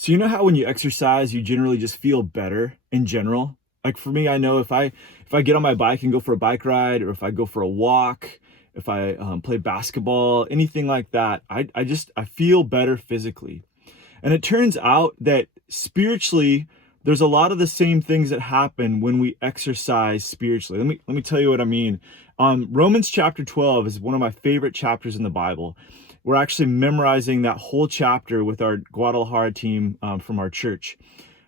So you know how when you exercise, you generally just feel better in general? Like for me, I know if I get on my bike and go for a bike ride, or if I go for a walk, if I play basketball, anything like that, I feel better physically. And it turns out that spiritually, there's a lot of the same things that happen when we exercise spiritually. Let me tell you what I mean. Romans chapter 12 is one of my favorite chapters in the Bible. We're actually memorizing that whole chapter with our Guadalajara team from our church.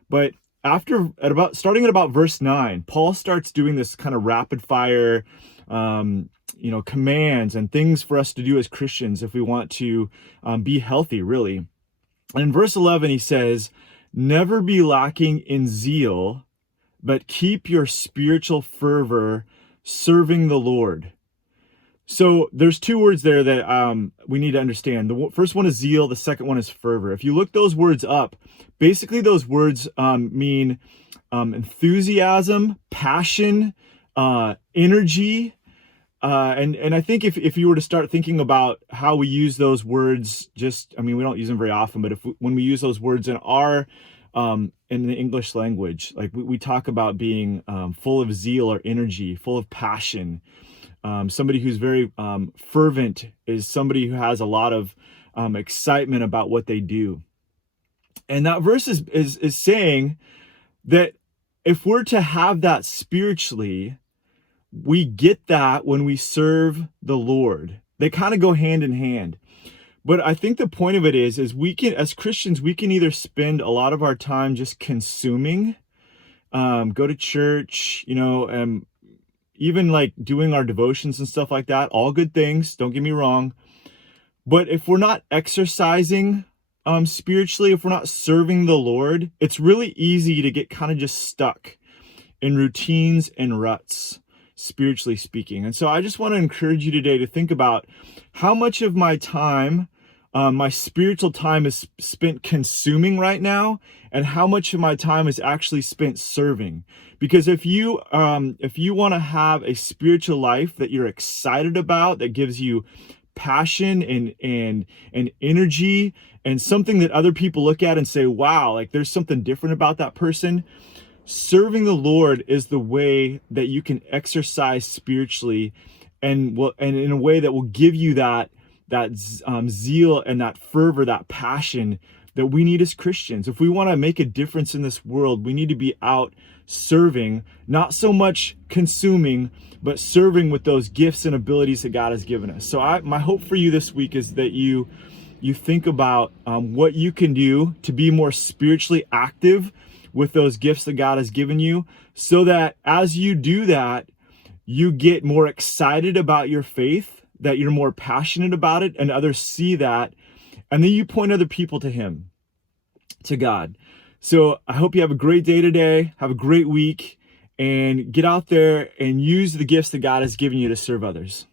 But starting at about verse 9, Paul starts doing this kind of rapid fire commands and things for us to do as Christians if we want to be healthy, really. And in verse 11, he says, "Never be lacking in zeal, but keep your spiritual fervor serving the Lord." So there's two words there that we need to understand. The first one is zeal. The second one is fervor. If you look those words up, basically those words mean enthusiasm, passion, energy. And I think if you were to start thinking about how we use those words, we don't use them very often, but when we use those words in in the English language, like we talk about being full of zeal or energy, full of passion. Somebody who's very fervent is somebody who has a lot of excitement about what they do. And that verse is saying that if we're to have that spiritually, we get that when we serve the Lord. They kind of go hand in hand. But I think the point of it is we can, as Christians, we can either spend a lot of our time just consuming, go to church, even like doing our devotions and stuff like that, all good things, don't get me wrong. But if we're not exercising spiritually, if we're not serving the Lord, it's really easy to get kind of just stuck in routines and ruts, spiritually speaking. And so I just want to encourage you today to think about how much of my time, my spiritual time, is spent consuming right now, and how much of my time is actually spent serving. Because if you want to have a spiritual life that you're excited about, that gives you passion and energy, and something that other people look at and say, wow, like there's something different about that person, serving the Lord is the way that you can exercise spiritually, and in a way that will give you that zeal and that fervor, that passion that we need as Christians. If we want to make a difference in this world, we need to be out serving, not so much consuming, but serving with those gifts and abilities that God has given us. So my hope for you this week is that you think about what you can do to be more spiritually active with those gifts that God has given you, so that as you do that, you get more excited about your faith, that you're more passionate about it, and others see that, and then you point other people to Him, to God. So I hope you have a great day today, have a great week, and get out there and use the gifts that God has given you to serve others.